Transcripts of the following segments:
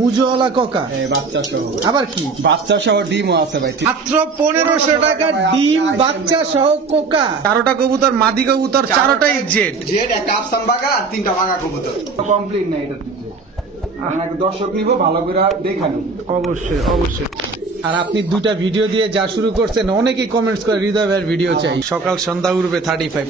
মুজওয়ালা Coca বাচ্চা সহ আবার কি বাচ্চা সহ ডিমও আছে ভাই। মাত্র 1500 টাকা ডিম বাচ্চা সহ কোকা। 4টা কবুতর, মাদি কবুতর, 4টাই জেড। জেড, একটা আফসান বাগা আর 3টা বাগা কবুতর। কমপ্লিট না এটা। আপনাকে দর্শক নিব, ভালো করে দেখানো। অবশ্যই অবশ্যই। আর আপনি দুটা ভিডিও দিয়ে যা শুরু করছেন, অনেকেই কমেন্টস করে হৃদয় ভাইয়ের ভিডিও চাই। সকাল সন্ধ্যা উড়বে 35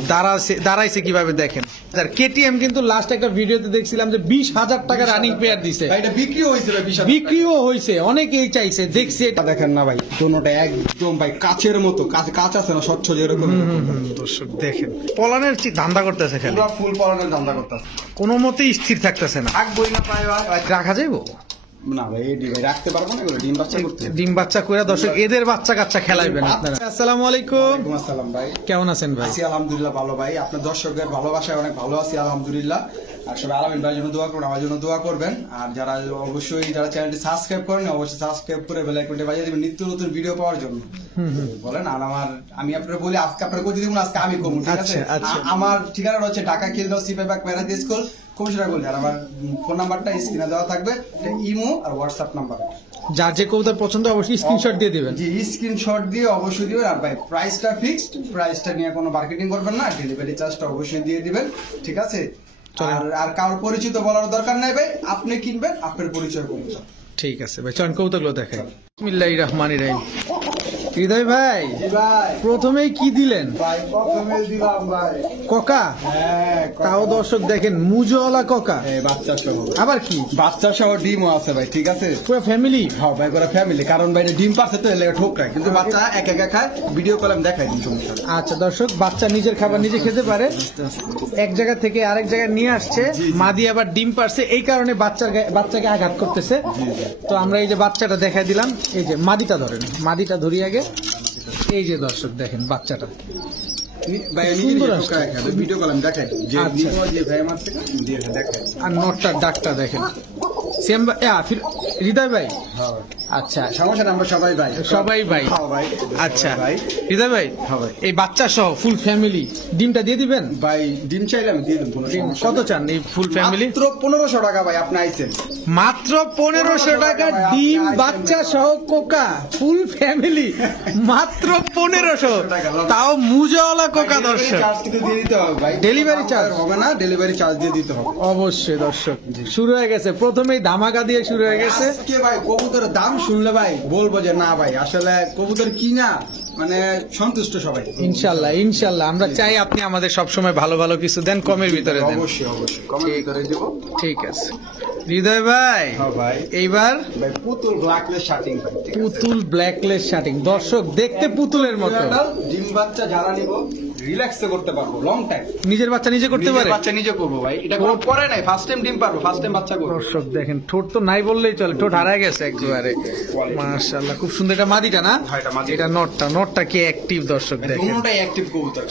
দাঁড়াইছে কিভাবে দেখেন। আর কেটিএম কিন্তু লাস্ট একটা ভিডিওতে দেখছিলাম যে 20,000 টাকা রানিং পেয়ার দিছে। এটা বিক্রিও হয়েছে ভাই, বিক্রিও হয়েছে, অনেকেই চাইছে, দেখছে। দেখেন না ভাই, দোনোটা একদম ভাই কাচের মতো। কাঁচ আছে না, স্বচ্ছ যেরকম। দর্শক দেখেন, পলানের ধান্দা করতেছে, পুরো ফুল পলানের ধান্দা করতেছে, কোনো মতেই স্থির থাকতেছে না। থাকবই না পায় ভাই। রাখা যাইব না ভাই, এই ভাই রাখতে পারবো না, ডিম বাচ্চা করতে। ডিম বাচ্চা করে দর্শক এদের বাচ্চা কাচ্চা খেলাইবেন আপনারা। আসসালামু আলাইকুম। আসসালাম ভাই, কেমন আছেন ভাই? আছি আলহামদুলিল্লাহ ভালো ভাই। আপনার দর্শকের ভালোবাসায় অনেক ভালো আছি আলহামদুলিল্লাহ। আর সবাই আলামিন ভাইয়ের জন্য দোয়া করবেন, আমার জন্য দোয়া করবেন। আর যারা অবশ্যই যারা চ্যানেলটি সাবস্ক্রাইব করেন, অবশ্যই সাবস্ক্রাইব করে বেল আইকনটি বাজিয়ে দিবেন নিত্য নতুন ভিডিও পাওয়ার জন্য। বলেন। আর আমি আপনার বলি, আজকে আপনার কই দিব না, আজকে আমি করবো, ঠিক আছে? আমার ঠিকানা হচ্ছে Dhaka Khilgaon Sipaibag Paradise School, commissioner গলি। আর আমার ফোন নাম্বারটা স্ক্রিনে দেওয়া থাকবে, ইমো আর হোয়াটসঅ্যাপ নাম্বার। যার যে কবুতর পছন্দ অবশ্যই স্ক্রিনশট দিয়ে দিবেন। জি, স্ক্রিনশট দিয়ে অবশ্যই দিবেন। আর ভাই প্রাইসটা ফিক্সড, প্রাইসটা নিয়ে কোনো মার্কেটিং করবেন না, ডেলিভারি চার্জটা অবশ্যই দিয়ে দিবেন, ঠিক আছে? আর কারোর পরিচিত বলার দরকার নাই ভাই, আপনি কিনবেন, আপনার পরিচয় করবেন। ঠিক আছে ভাই, চল কবুতরগুলো দেখাই। বিসমিল্লাহির রহমানির রহিম। হৃদয় ভাই, প্রথমেই কি দিলেন? ভাই প্রথমে দিলাম ভাই কোকা। হ্যাঁ, তাও দর্শক দেখেন, মুজওয়ালা কোকা। বাচ্চা সহ আবার কি বাচ্চা সহ ডিমও আছে ভাই, ঠিক আছে? পুরো ফ্যামিলি। হ্যাঁ ভাই, করে ফ্যামিলি। কারণ ভাই ডিম পারছে তো এলে ঠোকরায়, কিন্তু বাচ্চা এক একা খায়। ভিডিও কল আমি দেখাই দিন, সমস্যা নেই। আচ্ছা দর্শক, বাচ্চা নিজের খাবার নিজে খেতে পারে, এক জায়গা থেকে আরেক জায়গায় নিয়ে আসছে। মাদি আবার ডিম পারছে, এই কারণে বাচ্চাকে আঘাত করতেছে। তো আমরা এই যে বাচ্চাটা দেখাই দিলাম। এই যে মাদিটা ধরেন, মাদিটা ধরি আগে। এই যে দর্শক দেখেন বাচ্চাটা ভাই ভিডিও কল আমি দেখাই যে ভাই আমার থেকে দেখাই। আর নটটার ডাকটা দেখেন। সেম হৃদয় ভাই। আচ্ছা, সমস্যা না, আমরা সবাই ভাই, সবাই ভাই। ভাই আচ্ছা ভাই, হৃদয় ভাই, এই বাচ্চা সহ ফুল ফ্যামিলি ডিমটা দিয়ে দিবেন ভাই। ডিম চাইলে আমি দিয়ে দেবো। কত চান এই ফুল ফ্যামিলি? মাত্র 1500 টাকা ভাই, আপনি আইছেন মাত্র 1500 টাকা ডিম বাচ্চা সহ কোকা ফুল ফ্যামিলি, মাত্র 1500, তাও মুজওয়ালা কোকা। দর্শক চার্জ কিন্তু দিয়ে দিতে হবে ভাই, ডেলিভারি চার্জ হবে না, ডেলিভারি চার্জ দিয়ে দিতে হবে অবশ্যই। দর্শক শুরু হয়ে গেছে, প্রথমেই ধামাকা দিয়ে শুরু হয়ে গেছে। আজকে ভাই কবুতরের দাম শুনলে ভাই বলবো যে না ভাই, আসলে কবুতর কিনা মানে সন্তুষ্ট সবাই। ইনশাল্লাহ ইনশাল্লাহ, আমরা চাই আপনি আমাদের সবসময় ভালো ভালো কিছু দেন, কমের ভিতরে দেন। অবশ্যই অবশ্যই কমের ভিতরে দেব। ঠিক আছে হৃদয় ভাই। হ্যাঁ ভাই, এইবার ভাই পুতুল ব্ল্যাকলেস শার্টিং ভাই, পুতুল ব্ল্যাকলেস শার্টিং। দর্শক দেখতে পুতুলের মতো। ডিম বাচ্চা যারা নিব রিল্যাক্সে করতে পারবো, লং টাইম। নিজের বাচ্চা নিজে করতে পারে, বাচ্চা নিজে করবো ভাই, এটা কোনো পরে নাই, ফার্স্ট টাইম ডিম পারবো, ফার্স্ট টাইম বাচ্চা করবো। দর্শক দেখেন, ঠোঁট তো নাই বললেই চলে, ঠোঁট হারায় গেছে একেবারে। মাশাআল্লাহ, খুব সুন্দর। এটা মাদিটা না? এটা নটটা কি অ্যাক্টিভ। দর্শক দেখেন, দুটোটাই অ্যাক্টিভ কবুতর।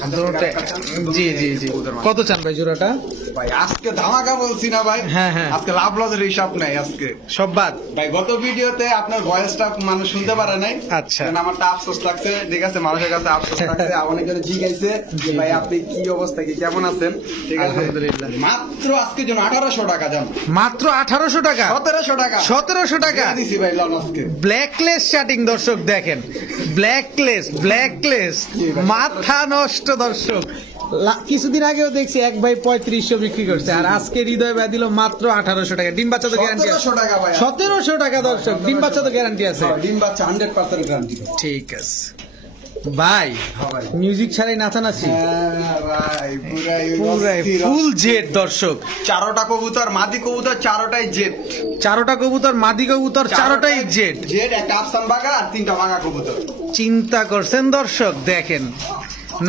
জি জি জি। কত চান ভাই জোড়াটা? ভাই আজকে ধামাকা বলছি না ভাই। হ্যাঁ হ্যাঁ, আজকে লাভ লসের হিসাব নাই, আজকে সব বাদ ভাই। গত ভিডিওতে আপনার ভয়েসটা মানুষ শুনতে পারে নাই। আচ্ছা, আমারটা আফসোস লাগছে, ঠিক আছে? মানুষের কাছে আফসোস লাগছে, অনেকজন জিজ্ঞাসে যে ভাই আপনি কি অবস্থা, কি কেমন আছেন? ঠিক আছে, আলহামদুলিল্লাহ। মাত্র আজকের জন্য 1800 টাকা দাম। মাত্র 1800 টাকা, 1700 টাকা, 1700 টাকা দিছি ভাই লন আজকে। ব্ল্যাকলেস শার্টিং। দর্শক দেখেন, ব্ল্যাকলেস মাথা নষ্ট। দর্শক কিছুদিন আগেও দেখছি এক ভাই 3500 বিক্রি করছে, আর আজকে হৃদয় ভাই দিল মাত্র 1800 টাকা। ডিম বাচ্চা তো গ্যারান্টি আছে 1700 টাকা ভাই, 1700 টাকা। দর্শক ডিম বাচ্চা তো গ্যারান্টি আছে, ডিম বাচ্চা 100% গ্যারান্টি। ঠিক আছে ভাই। মিউজিক ছাড়াই নাচানাচি ভাই, পুরাই ফুল জেড। দর্শক 4টা কবুতর, মাদি কবুতর 4টাই জেড। 4টা কবুতর, মাদি কবুতর 4টাই জেড। একটা আফসান বাগা আর 3টা বাগা কবুতর। চিন্তা করছেন দর্শক, দেখেন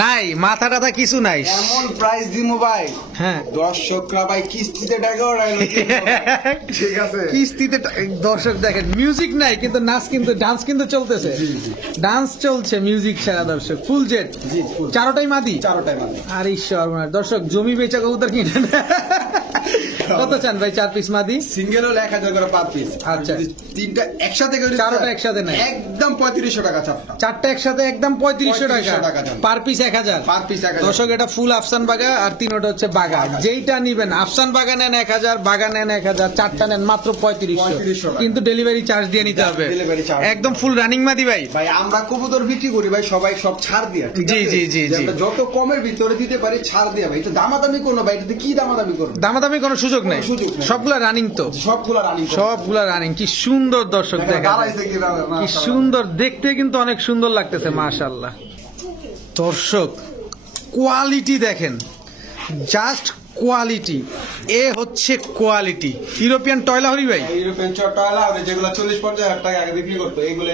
নাই মাথা টাথা কিছু নাই, এমন প্রাইস দিমু ভাই। হ্যাঁ দর্শকরা ভাই কিস্তিতে টাকা ওড়াইলো, ঠিক আছে? কিস্তিতে দর্শক দেখেন, মিউজিক নাই কিন্তু নাচ, কিন্তু ডান্স কিন্তু চলতেছে, ডান্স চলছে মিউজিক ছাড়া। দর্শক ফুল জেড, 4টাই মাদি। চারটাই মাদি। আর ঈশ্বর, দর্শক জমি বেচা কবুতর কিনে কত চান ভাই 4 পিস মাদি? সিঙ্গেল হলে 1000 করে পার পিস। আচ্ছা। তিনটা একসাথে করে চারটা একসাথে নেয় একদম 3500 টাকা চারটা। চারটা একসাথে একদম 3500 টাকা টাকা দাম। Per piece 1000। Per piece 1000। দর্শক এটা ফুল আফসান বাগা আর তিনটা হচ্ছে বাগা। যেইটা নিবেন আফসান বাগা নেন 1000, বাগা নেন 1000, চারটা নেন মাত্র 3500 টাকা। কিন্তু ডেলিভারি চার্জ দিয়ে নিতে হবে। ডেলিভারি চার্জ একদম ফুল রানিং মাদি ভাই। ভাই আমরা কবুতর বিক্রি করি ভাই সবাই সব ছাড় দিয়া, ঠিক জি, আছে? জি, জি, যে জি। আমরা যত কমের ভিতরে দিতে পারি ছাড় দিয়া ভাই। এটা দামাদামি কোনো ভাই, এটাতে কি দামাদামি করবে? দামাদামি কোনো সুযোগ নেই, কোনো সুযোগ নেই। সবগুলা রানিং তো, সবগুলা রানিং। সবগুলা রানিং। কি সুন্দর দর্শক দেখেন, দাঁড়াইছে কিভাবে, কি মাশাআল্লাহ। সুন্দর দেখতে, কিন্তু অনেক সুন্দর লাগতেছে মাশাআল্লাহ। দর্শক কোয়ালিটি দেখেন, জাস্ট কোয়ালিটি। এ হচ্ছে কোয়ালিটি। ইউরোপিয়ান টয়লাহরি ভাই, ইউরোপিয়ান চট্টলা আর যেগুলো 40-50 হাজার টাকা আগে বিক্রি করতো এইগুলা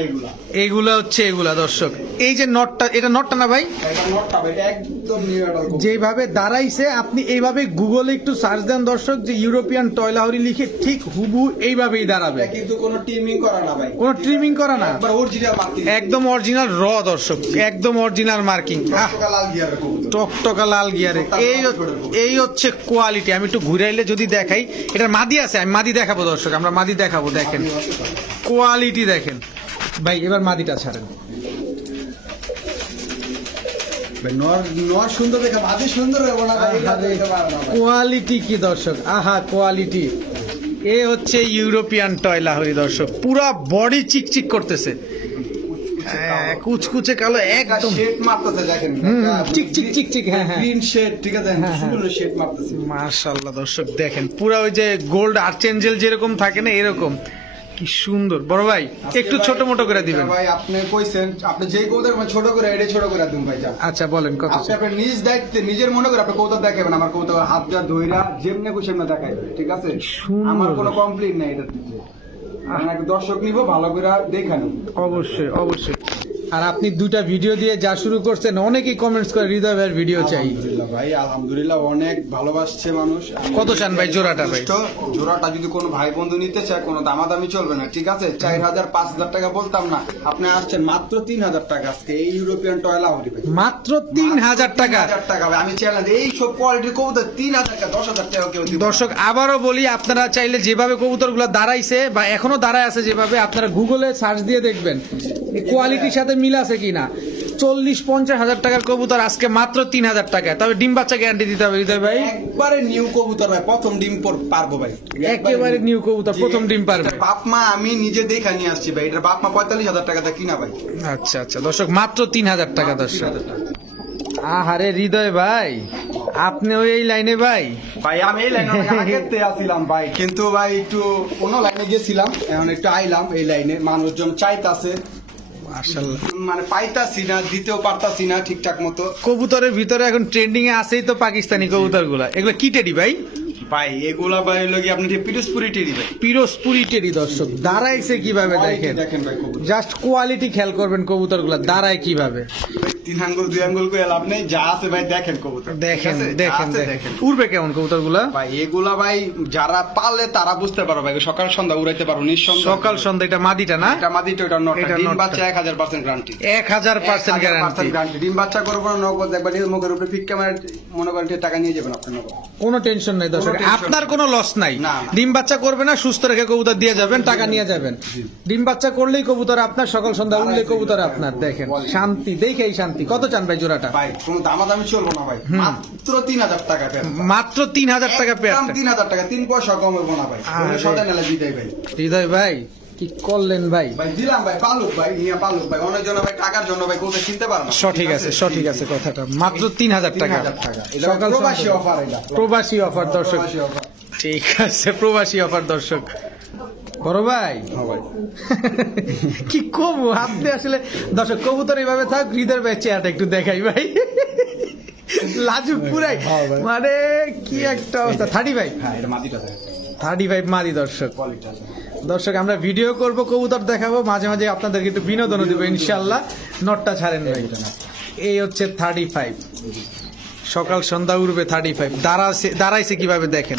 এইগুলা হচ্ছে এগুলা। দর্শক এই যে নটটা, এটা নটটা না ভাই, এটা নটটা ভাই একদম নিউ অর্ডার। যেভাবে দাঁড়াইছে আপনি এইভাবে গুগলে একটু সার্চ দেন দর্শক, যে ইউরোপিয়ান টয়লাহরি লিখে ঠিক হুবহু এইভাবেই দাঁড়াবে। কিন্তু কোনো টিমিং করা না ভাই, কোনো ট্রিমিং করা না, একবার অরিজিনাল মার্কিং, একদম অরিজিনাল র দর্শক, একদম অরিজিনাল মার্কিং। টকটকা লাল গিয়ার কবুতর। টকটকা লাল গিয়ারে। এই হচ্ছে কোয়ালিটি। আমি একটু ঘুরাইলে যদি দেখাই, এটার মাদি আছে, আমি মাদি দেখাবো দর্শক, আমরা মাদি দেখাবো। দেখেন কোয়ালিটি দেখেন ভাই। এবার মাদিটা ছাড়েন ভাই, নর সুন্দর দেখে মাঝে সুন্দর হবে না ভাই, এটা দেখতে পারো না ভাই। কোয়ালিটি কি দর্শক, আহা কোয়ালিটি। এ হচ্ছে ইউরোপিয়ান টয়লাহরি দর্শক, পুরা বডি চিকচিক করতেছে, কুচকুচে কালো একদম শেড মারতেছে দেখেন, চিক চিক চিক চিক। হ্যাঁ হ্যাঁ গ্রিন শেড, ঠিক আছে, হ্যাঁ, হ্যাঁ। সুন্দর শেড মারতেছে। মাশাআল্লাহ দর্শক দেখেন, পুরা ওই যে গোল্ড আর্চেঞ্জেল যেরকম থাকে না, এরকম। কি সুন্দর বড় ভাই, একটু ছোট মোটো করে দিবেন ভাই। আপনি কইছেন আপনি যেই কবুতর ছোট করে এটা ছোট করে দিন ভাই। যা আচ্ছা বলেন কত? আপনি আপনার নিজ দায়িত্বে নিজের মনে করে আপনি কবুতর দেখাবেন। আমার কবুতর হাত দিয়ে ধইরা যেমনে খুশি এমনি দেখাই, ঠিক আছে? সুন্দর। আমার কোনো কমপ্লেইন নাই এটা দিতে। আমি একটা দর্শক নিব, ভালো করে দেখানো। অবশ্যই অবশ্যই। আর আপনি দুইটা ভিডিও দিয়ে যা শুরু করছেন, অনেকেই কমেন্টস করে হৃদয় ভাইয়ের ভিডিও চাই। আলহামদুলিল্লাহ ভাই, আলহামদুলিল্লাহ অনেক ভালোবাসছে মানুষ। কত চান ভাই জোড়াটা ভাই? জোড়াটা যদি কোনো ভাই বন্ধু নিতে চায় কোনো দামাদামি চলবে না, ঠিক আছে? 4000-5000 টাকা বলতাম না, আপনি আসছেন মাত্র 3000 টাকা আজকে এই ইউরোপিয়ান টয়লাহরি ভাই। মাত্র 3000 টাকা। 3000 টাকা ভাই। আমি চ্যালেঞ্জ, এই সব কোয়ালিটির কবুতর 3000 টাকা 10000 টাকা কেউ দিবে না। দর্শক আবারও বলি, আপনারা চাইলে যেভাবে কবুতরগুলো দাঁড়াইছে বা এখনো দাঁড়ায় আছে যেভাবে, আপনারা গুগলে সার্চ দিয়ে দেখবেন কোয়ালিটির সাথে মিল আছে কিনা। 40-50 হাজার টাকার কবুতর আজকে মাত্র 3000 টাকায়। তবে ডিম বাচ্চা গ্যারান্টি দিতে হবে হৃদয় ভাই। একবারে নিউ কবুতর ভাই, প্রথম ডিম পারবো ভাই। একেবারে নিউ কবুতর, প্রথম ডিম পারবে। এটার বাপ মা আমি নিজে দেখা নিয়ে আসছি ভাই। এটার বাপ মা 45,000 টাকাতে কিনা ভাই। আচ্ছা আচ্ছা দর্শক, মাত্র 3000 টাকা দর্শক। 3000 টাকা। আহারে হৃদয় ভাই, আপনিও এই লাইনে ভাই? ভাই আমি এই লাইনে অনেক আগেতে আসছিলাম ভাই, কিন্তু ভাই একটু অন্য লাইনে গেছিলাম, এখন একটু আইলাম এই লাইনে। মানুষজন চাইতাছে, মাশাআল্লাহ। মানে পাইতাছি না, দিতেও পারতাছি না ঠিকঠাক মতো। কবুতরের ভিতরে এখন ট্রেন্ডিং এ আছেই তো পাকিস্তানি কবুতর গুলা। এগুলো কি টেডি ভাই? ভাই এগুলা ভাই হলো কি আপনি পিরোজপুরি টেরি ভাই। পিরোজপুরি টেডি দর্শক। দাঁড়াইছে কিভাবে দেখেন, দেখেন ভাই কবুতর। জাস্ট কোয়ালিটি খেয়াল করবেন কবুতর গুলা দাঁড়ায় কিভাবে। ভাই 3 আঙ্গুল 2 আঙ্গুল করে লাভ নেই, যা আছে ভাই দেখেন কবুতর। দেখেন ঠিক আছে? যা দেখেন আছে দেখেন উড়বে কেমন কবুতর গুলা। ভাই এগুলা ভাই যারা পালে তারা বুঝতে পারো ভাই, সকাল সন্ধ্যা উড়াইতে পারো নিঃসন্দেহ। সকাল সন্ধ্যা। এটা মাদিটা না? এটা মাদিটা, ওটা নটটা। এটা ডিম নটটা। বাচ্চা 1000% গ্যারান্টি। 1000% গ্যারান্টি। ডিম বাচ্চা করবো না, নগদ একবার নিজের মুখের উপরে ফিক ক্যামেরা মনে করেন টাকা নিয়ে যাবেন আপনি নগদ। কোনো টেনশন নাই দর্শক, কোনো tension আপনার কোনো লস নাই। না, না। ডিম বাচ্চা করবে না, সুস্থ রেখে কবুতর দিয়ে যাবেন, টাকা নিয়ে যাবেন। ডিম বাচ্চা করলেই কবুতর আপনার, সকাল সন্ধ্যা উঠলে কবুতর আপনার। দেখেন শান্তি, দেখেই শান্তি। কত চান ভাই জোড়াটা? ভাই কোনো দামাদামি চলবো না ভাই, মাত্র 3000 টাকা পেয়ে। মাত্র 3000 টাকা পেয়ার। 3000 টাকা, 3 পয়সা কম হবো না ভাই। আরে। সদাই নালে দিদাই ভাই। হৃদয় ভাই কি করলেন ভাই? ভাই দিলাম ভাই, পালুক ভাই, নিয়ে পালুক ভাই। অনেক জন ভাই টাকার জন্য ভাই কোথাও কিনতে পারে না। সঠিক আছে, সঠিক আছে কথাটা। মাত্র 3000 টাকা। 3000 টাকা। এটা সকাল প্রবাসী সন্ধ্যা। অফার এটা। প্রবাসী অফার দর্শক। প্রবাসী offer। ঠিক আছে, প্রবাসী অফার দর্শক। বড় ভাই হ্যাঁ ভাই। কি কম আপনি আসলে। দর্শক কবুতর এইভাবে থাক, হৃদয় ভাই চেহারাটা একটু দেখাই ভাই। লাজুক পুরাই, মানে কি একটা অবস্থা। 35? হ্যাঁ এটা মাটিটা দেখেন। 35 মাদি দর্শক। কোয়ালিটি আছে। দর্শক আমরা ভিডিও করব, কবুতর দেখাবো, মাঝে মাঝে আপনাদেরকে একটু বিনোদনও দিব ইনশাআল্লাহ। নটটা ছাড়েন ভাই। এই হচ্ছে 35। সকাল সন্ধ্যা উড়বে 35। দাঁড়াইছে কিভাবে দেখেন।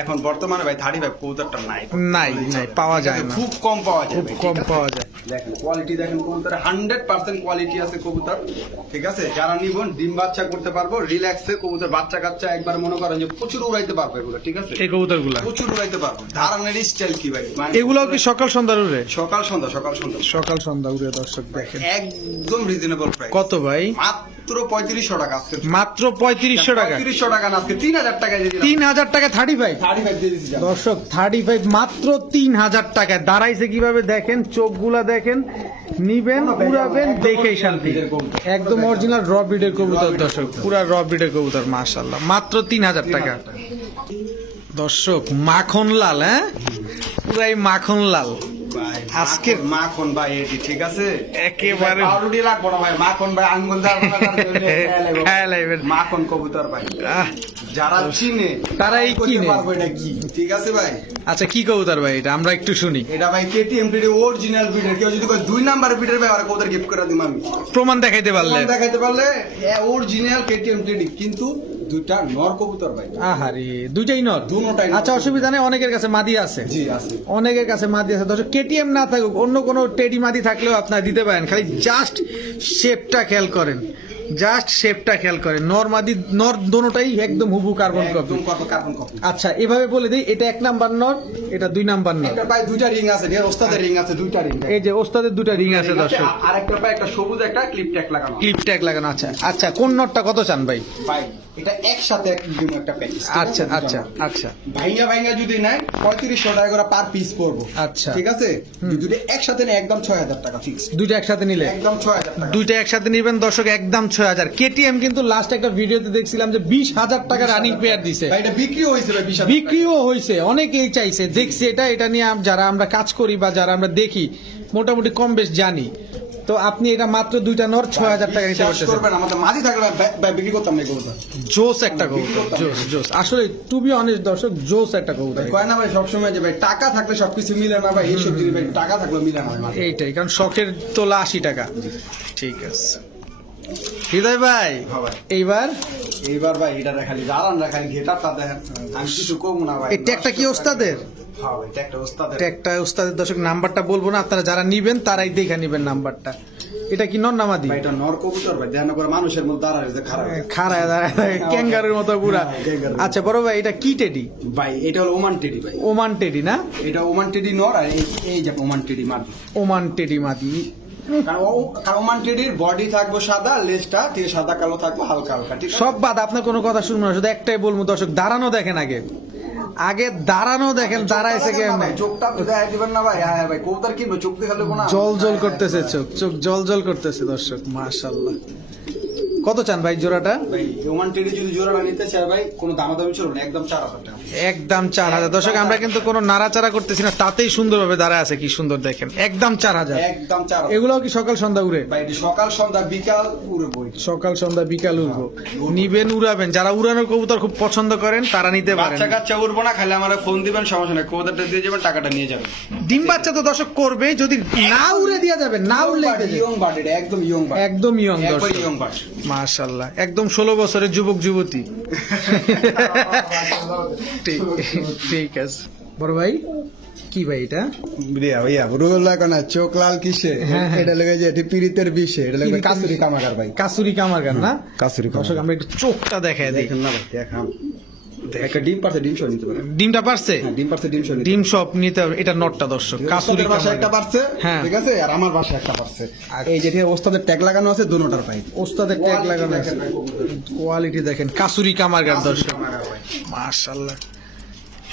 এখন বর্তমানে ভাই 35 কবুতরটা নাই নাই পাওয়া যায় না, খুব কম পাওয়া যায় খুব ভাই, কম ঠিক আছে? পাওয়া যায়। দেখেন কোয়ালিটি দেখেন কবুতরের 100% কোয়ালিটি আছে কবুতর, ঠিক আছে? যারা নিবেন ডিম বাচ্চা করতে পারবো রিল্যাক্সে, কবুতর বাচ্চা কাচ্চা একবার মনে করেন যে প্রচুর উড়াইতে পারবে এগুলো, ঠিক আছে? এই কবুতরগুলা প্রচুর উড়াইতে পারবো। ধারণের স্টাইল কি ভাই, মানে এগুলাও কি সকাল সন্ধ্যা উড়ে? সকাল সন্ধ্যা সকাল সন্ধ্যা উড়ে দর্শক দেখেন। একদম রিজনেবল প্রাইস। কত ভাই? মাত্র 3500 টাকা আজকে। মাত্র 3500 টাকা। 3500 টাকা না, আজকে 3000 টাকায় দিয়ে দিলাম। 3000 টাকা 35 35 দিয়ে দিছি। দর্শক 35 মাত্র 3000 টাকায়। দাঁড়াইছে কিভাবে দেখেন, চোখগুলা দেখেন, নিবেন উড়াবেন দেখেই শান্তি। একদম অরিজিনাল র ব্রিডের কবুতর দর্শক, পুরা র ব্রিডের কবুতর মাশাআল্লাহ, মাত্র 3000 টাকা। দর্শক মাখন লাল, হ্যাঁ পুরাই মাখন লাল আজকে মাখন ভাই এটি, ঠিক আছে? একেবারে পাউরুটি লাগবো না ভাই, মাখন ভাই আঙ্গুল খায়া লাইবেন। মাখন কবুতর ভাই, আহ, যারা চিনে তারাই কিনে। পারবো এটা কি, ঠিক আছে ভাই? আচ্ছা কি কবুতর ভাই এটা, আমরা একটু শুনি। এটা ভাই কেটিএম ব্রিডের অরিজিনাল ব্রিডের। কেউ যদি কয় 2 নাম্বার ব্রিডের ভাই, আর কবুতর গিফট করে দিম আমি। প্রমাণ দেখাইতে পারলে? প্রমাণ দেখাইতে পারলে অরিজিনাল কেটিএম ব্রিড, কিন্তু দুইটা নর কবুতর ভাই। আহারে দুইটাই নর? দুটোটাই নর। আচ্ছা অসুবিধা নেই, অনেকের কাছে মাদি আছে। জি আছে, অনেকের কাছে মাদি আছে দর্শক। কেটিএম না থাকুক, অন্য কোনো টেডি মাদি থাকলেও আপনারা দিতে পারেন, খালি জাস্ট শেপটা খেয়াল করেন, জাস্ট শেপটা খেয়াল করেন। নর মাদি নর দোনোটাই একদম হুবু কার্বন কপি। একদম কার্বন কপি। আচ্ছা এভাবে বলে দিই, এটা 1 নাম্বার নর, এটা 2 নাম্বার নর। এটা ভাই দুইটা রিং আছে, এর ওস্তাদের রিং আছে, দুইটা রিং। এই যে ওস্তাদের 2টা রিং আছে দর্শক, আর একটা ভাই একটা সবুজ একটা ক্লিপ ট্যাগ লাগানো। ক্লিপ ট্যাগ লাগানো। আচ্ছা আচ্ছা কোন নটটা কত চান ভাই? ভাই এটা একসাথে একটা প্যাকেজ। আচ্ছা আচ্ছা আচ্ছা ভাইঙ্গা যদি নেয় 3500 টাকা করে পার পিস পড়বো। আচ্ছা ঠিক আছে, দুটো একসাথে নেয় একদম 6000 টাকা ফিক্স। দুইটা একসাথে নিলে একদম 6000 টাকা। দুইটা একসাথে নিবেন দর্শক, একদম 6000। কেটিএম কিন্তু লাস্ট একটা ভিডিওতে দেখছিলাম যে 20000 টাকা রানিং পেয়ার দিছে। ভাই এটা বিক্রিও হয়েছে ভাই, 20000 বিক্রিও হয়েছে, অনেকেই চাইছে, দেখছি এটা নিয়ে যারা আমরা কাজ করি বা যারা আমরা দেখি মোটামুটি কম বেশ জানি। তো আপনি এটা মাত্র দুইটা নর 6000 টাকা নিতে পারতেছেন। করবেন আমাদের মাঝি থাকলে ভাই বিক্রি করতাম না কবুতর। জোস একটা কবুতর, জোস জোস আসলে টু বি অনেস্ট দর্শক, জোস একটা কবুতর। কয় না ভাই সবসময় যে ভাই টাকা থাকলে সবকিছু মিলে না ভাই, এইসব জিনিস ভাই টাকা থাকলে মিলে না ভাই। এইটাই কারণ শখের তোলা 80 টাকা। ঠিক আছে হৃদয় ভাই, এইবার ভাই এটা খালি দাঁড়ান না, খালি ঘেটারটা দেখেন, আমি কিছু কমু না ভাই। এই ট্যাগটা কি ওস্তাদের? হ্যাঁ ভাই ট্যাগটা ওস্তাদের। ট্যাগটা ওস্তাদের দর্শক, নাম্বারটা বলবো না, আপনারা যারা নিবেন তারাই দেখে নিবেন নাম্বারটা। এটা কি নর নামাদি? ভাই এটা নর কবুতর ভাই, দেখেন করে মানুষের মধ্যে দাঁড়ায় যে খারাপ খাড়ায় দাঁড়ায় ক্যাঙ্গারুর মতো পুরা। আচ্ছা বড় ভাই এটা কি টেডি? ভাই এটা হলো ওমান টেডি ভাই। ওমান টেডি না? এটা ওমান টেডি নর, আর এই যে ওমান টেডি মাদি। ওমান টেডি মাদি। কারণ ওমান টেডির বডি থাকবো সাদা, লেজটা ঠিক সাদা কালো থাকবো হালকা হালকা, ঠিক আছে? সব বাদ, আপনার কোনো কথা শুনবো না, শুধু একটাই বলবো দর্শক, দাঁড়ানো দেখেন আগে, আগে দাঁড়ানো দেখেন, দাঁড়াইছে কেমনে। চোখটা আপনি দেখাই দিবেন না ভাই? হ্যাঁ ভাই কবুতর কিনবো, চোখ দেখালে কোনো জল জল করতেছে, চোখ চোখ জল জল করতেছে দর্শক, মাশাআল্লাহ। কত চান ভাই জোড়াটা? ভাই ওমান টেডি যদি জোড়াটা নিতে চায় ভাই কোনো দামাদামি চলবে না, একদম 4000 টাকা। একদম 4000 দর্শক, আমরা কিন্তু কোনো নাড়াচাড়া করতেছি না, তাতেই সুন্দরভাবে দাঁড়ায় আছে, কি সুন্দর দেখেন, একদম 4000। একদম 4000। এগুলোও কি সকাল সন্ধ্যা উড়ে? ভাই এটি সকাল সন্ধ্যা বিকাল উড়ে বই। সকাল সন্ধ্যা বিকাল উড়বো, নিবেন উড়াবেন। যারা উড়ানোর কবুতর খুব পছন্দ করেন তারা নিতে পারেন। বাচ্চা কাচ্চা উড়বো না, খালি আমার ফোন দিবেন, সমস্যা নেই, কবুতরটা দিয়ে যাবেন, টাকাটা নিয়ে যাবেন। ডিম বাচ্চা তো দর্শক করবে, যদি না উড়ে দিয়ে যাবেন, না উড়লে ইয়ং বার্ড, এটা একদম ইয়ং বার্ড, একদম ইয়ং একবার দর্শক, ইয়ং বার্ড মাশাআল্লাহ, একদম 16 বছরের যুবক যুবতী। ঠিক আছে বড় ভাই, কি ভাই এটা? ভাইয়া রুগোল্লা কোনা চোখ লাল কিসে? হ্যাঁ, হ্যাঁ। এটা লেগে যে এটি পীড়িতের বিষে, এটা লেগে কাসুরি কামাগার ভাই। কাসুরি কামারগার না? কাসুরি দর্শক আমরা একটু চোখটা দেখাই দিই। দেখেন না ভাই, দেখান একটা ডিম পারছে, ডিম সহ নিতে পারেন। ডিমটা পারছে? হ্যাঁ ডিম পারছে, ডিম সহ নিতে ডিম সব নিতে হবে। এটা নটটা দর্শক, কাসুরি ওস্তাদের বাসায় একটা পারছে, হ্যাঁ। ঠিক আছে, আর আমার বাসায় একটা পারছে। আচ্ছা। এই যে ওস্তাদের ট্যাগ লাগানো আছে দুটোটার ভাই, ওস্তাদের ট্যাগ লাগানো আছে, কোয়ালিটি দেখেন, কাসুরি কামারগার দর্শক, মাশাআল্লাহ,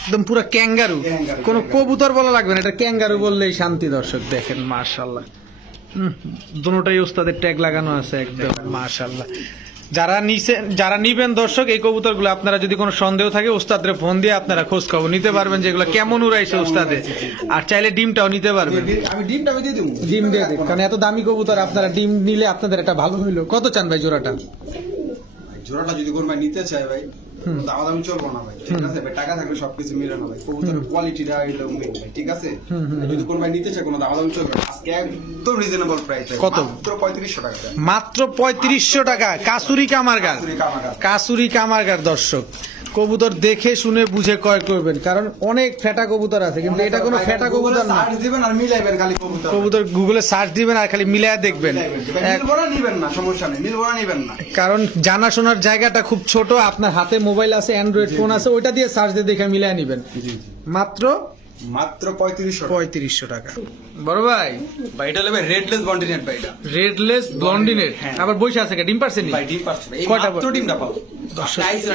একদম পুরো ক্যাঙ্গারু, কোন কবুতর বলা লাগবে না, এটা ক্যাঙ্গারু বললেই শান্তি দর্শক, দেখেন মাশাআল্লাহ, দুটোটাই ওস্তাদের ট্যাগ লাগানো আছে একদম মাশাআল্লাহ। যারা নিবেন দর্শক এই কবুতরগুলো, আপনারা যদি কোনো সন্দেহ থাকে ওস্তাদের ফোন দিয়ে আপনারা খোঁজ খবর নিতে পারবেন যে এগুলো কেমন উড়াইছে ওস্তাদে, আর চাইলে ডিমটাও নিতে পারবেন। আমি ডিমটা দিয়ে দেবো, ডিম দিয়ে দিন, কারণ এত দামি কবুতর, আপনারা ডিম নিলে আপনাদের এটা ভালো হইলো। কত চান ভাই জোড়াটা? জোড়াটা যদি কোন ভাই নিতে চায় ভাই, দামাদামি চলবো না ভাই, ঠিক আছে ভাই, টাকা থাকলে সবকিছু মিলে না ভাই, কবুতরের কোয়ালিটিটা এটা মেইন ভাই, ঠিক আছে? যদি কোন ভাই নিতে চায় কোনো দামাদামি চলবে না, আজকে একদম রিজনেবল প্রাইস। কত? মাত্র 3500 টাকা। মাত্র 3500 টাকা, কাসুরি কামারগার, কাসুরি কামারগার দর্শক, কবুতর দেখে শুনে বুঝে ক্রয় করবেন, কারণ অনেক ফেটা কবুতর আছে, কিন্তু এটা কোনো ফেটা কবুতর না। সার্চ দিবেন আর মিলাইবেন খালি কবুতর। কবুতর গুগলে সার্চ দিবেন আর খালি মিলায়া দেখবেন। নীলবরা নিবেন না, সমস্যা নেই, নীলবরা নিবেন না। কারণ জানাশোনার জায়গাটা খুব ছোট, আপনার হাতে মোবাইল আছে, অ্যান্ড্রয়েড ফোন আছে, ওইটা দিয়ে সার্চ দিয়ে দেখে মিলায়া নিবেন। মাত্র 3500 টাকা। বড় ভাই এটা হলো ভাই রেডলেস বন্ডিনেট ভাই, এটা রেডলেস ব্লন্ডিনেট, আবার বসে আছে ডিম পারছে নি ভাই ডিম পারছে, এই কয়টা মাত্র ডিমটা পাবো।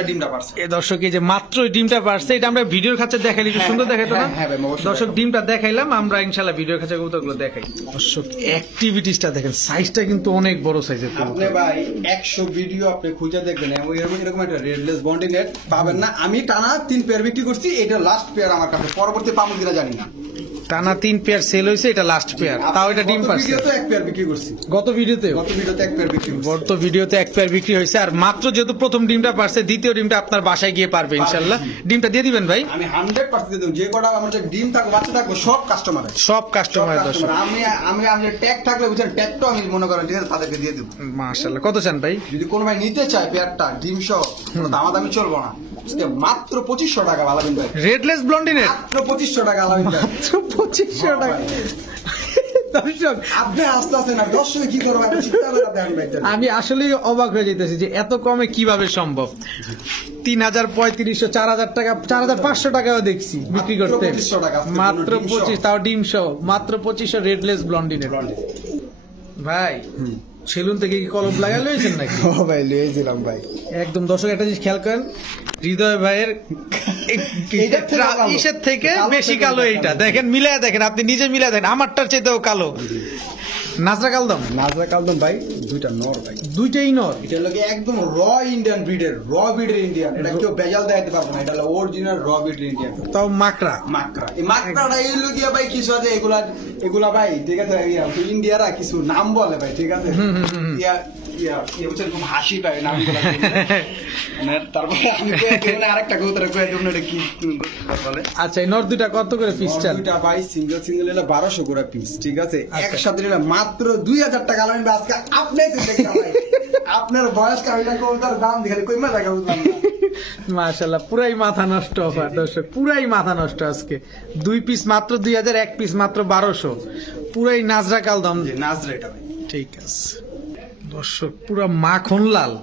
ডিমটা পারছে এই দর্শক, এই যে মাত্র ডিমটা পারছে, এটা আমরা ভিডিওর কাছে দেখাইলি একটু সুন্দর দেখাতো না? হ্যাঁ ভাই, অবশ্যই দর্শক ডিমটা দেখাইলাম, আমরা ইনশাআল্লাহ ভিডিওর কাছে কবুতরগুলো দেখাই। দর্শক অ্যাক্টিভিটিসটা দেখেন, সাইজটা কিন্তু অনেক বড় সাইজের আপনি কবুতর। ভাই 100 ভিডিও আপনি খুঁজে দেখবেন, এরকম একটা রেডলেস বন্ডিনেট পাবেন না। আমি টানা 3 পেয়ার বিক্রি করছি, এটা লাস্ট পেয়ার আমার কাছে, পরবর্তী পাবো কিনা জানি না। টানা 3 পেয়ার সেল হয়েছে, এটা লাস্ট পেয়ার, তাও এটা ডিম পারছে। ভিডিওতে 1 পেয়ার বিক্রি করছি, গত ভিডিওতে 1 পেয়ার বিক্রি করছি। গত ভিডিওতে 1 পেয়ার বিক্রি হয়েছে, আর মাত্র যেহেতু প্রথম ডিমটা পারছে, দ্বিতীয় ডিমটা আপনার বাসায় গিয়ে পারবে ইনশাআল্লাহ। ডিমটা দিয়ে দিবেন ভাই? আমি 100% দেব, যে কটা আমার ডিম থাকবে, বাচ্চা থাকবে, সব কাস্টমারের, সব কাস্টমার দর্শক। আমি ট্যাগ থাকলে বুঝেন, ট্যাগটা আমি মনে করেন ঠিক আছে তাদেরকে দিয়ে দেবো। মাশাআল্লাহ। কত চান ভাই? যদি কোনো ভাই নিতে চায় পেয়ারটা ডিম সহ, দামাদামি চলবো না, মাত্র 2500 টাকা আলামিন ভাই। রেডলেস ব্লন্ডিনেট মাত্র 2500 টাকা আলামিন ভাই, মাত্র 2500 টাকা। দর্শক আপনি আস্তে আস্তে না, দর্শকে কি করবো আপনি চিন্তা করে দেখেন ভাই। আমি আসলেই অবাক হয়ে যেতেছি যে এত কমে কিভাবে সম্ভব। 3000, 3500, 4000 টাকা, 4500 টাকাও দেখছি বিক্রি করতে, 2500 টাকা আজকে মাত্র কোনো ডিম সহ। 25, তাও ডিম সহ, মাত্র 2500 রেডলেস ব্লন্ডিনেট। ভাই সেলুন থেকে কি কলম লাগাই লইছেন নাকি? ও ভাই লিয়েছিলাম ভাই। একদম দর্শক একটা জিনিস খেয়াল করেন, হৃদয় ভাইয়ের ইসের থেকে বেশি কালো এইটা, দেখেন মিলায় দেখেন, আপনি নিজে মিলায় দেখেন, আমারটার চাইতেও কালো। নাজরা কালদম, নাজরা কালদম ভাই, দুইটা নর ভাই, দুইটাই নর। এটা লাগে একদম র ইন্ডিয়ান ব্রিডের, ইন্ডিয়ান, এটা কেউ বেজাল দেখাতে পারবে না, এটা হলো অরিজিনাল র ব্রিডের ইন্ডিয়ান। তাও মাকড়া মাকড়া, এই মাকড়াটা এই লগিয়া ভাই কিছু আছে, এগুলা ভাই ঠিক আছে, ইন্ডিয়ারা কিছু নাম বলে ভাই, ঠিক আছে, ইয়া বুঝছেন, খুব হাসি পায় নামগুলা মানে। তারপরে আমি আরেকটা কবুতর কয়ে দেব না, এটা কি বলে। আচ্ছা, এই নর দুইটা কত করে পিস চান? দুইটা ভাই সিঙ্গেল এলে 1200 করে পিস, ঠিক আছে, একসাথে নিলে মাত্র 2000 টাকা আলামিন আজকে আপনি দেখলাম ভাই। আপনার বয়স কাবিলা কবুতর দাম দেখালে কইমা টাকা বুঝলাম না। মাশাআল্লাহ, পুরাই মাথা নষ্ট অফার দর্শক, পুরাই মাথা নষ্ট আজকে। 2 পিস মাত্র 2000, 1 পিস মাত্র 1200, পুরাই নাজরা কালদম। নাজরা এটা ভাই, ঠিক আছে দর্শক, পুরা মাখন লাল,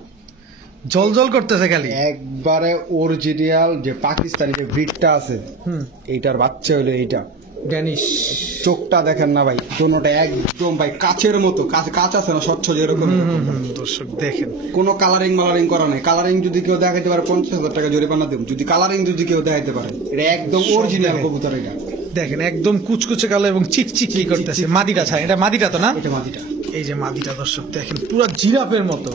জল জল করতেছে খালি। একবারে অরিজিনাল যে পাকিস্তানি যে ব্রিডটা আছে, এইটার বাচ্চা হলো এইটা ড্যানিশ। চোখটা দেখেন না ভাই, দোনোটা একদম ভাই কাচের মতো, কাচ আছে না স্বচ্ছ যেরকম, দর্শক দেখেন, কোনো কালারিং মালারিং করা নাই। কালারিং যদি কেউ দেখাইতে পারে 50,000 টাকা জরিমানা দেব, যদি কালারিং যদি কেউ দেখাইতে পারে। এটা একদম অরিজিনাল কবুতর, এটা দেখেন একদম কুচকুচে কালো এবং চিকচিকি করতেছে। মাদিটা ছাড়া, এটা মাদিটা তো না? এটা মাদিটা, এই যে মাদিটা দর্শক দেখেন, পুরো জিরাফের মতো।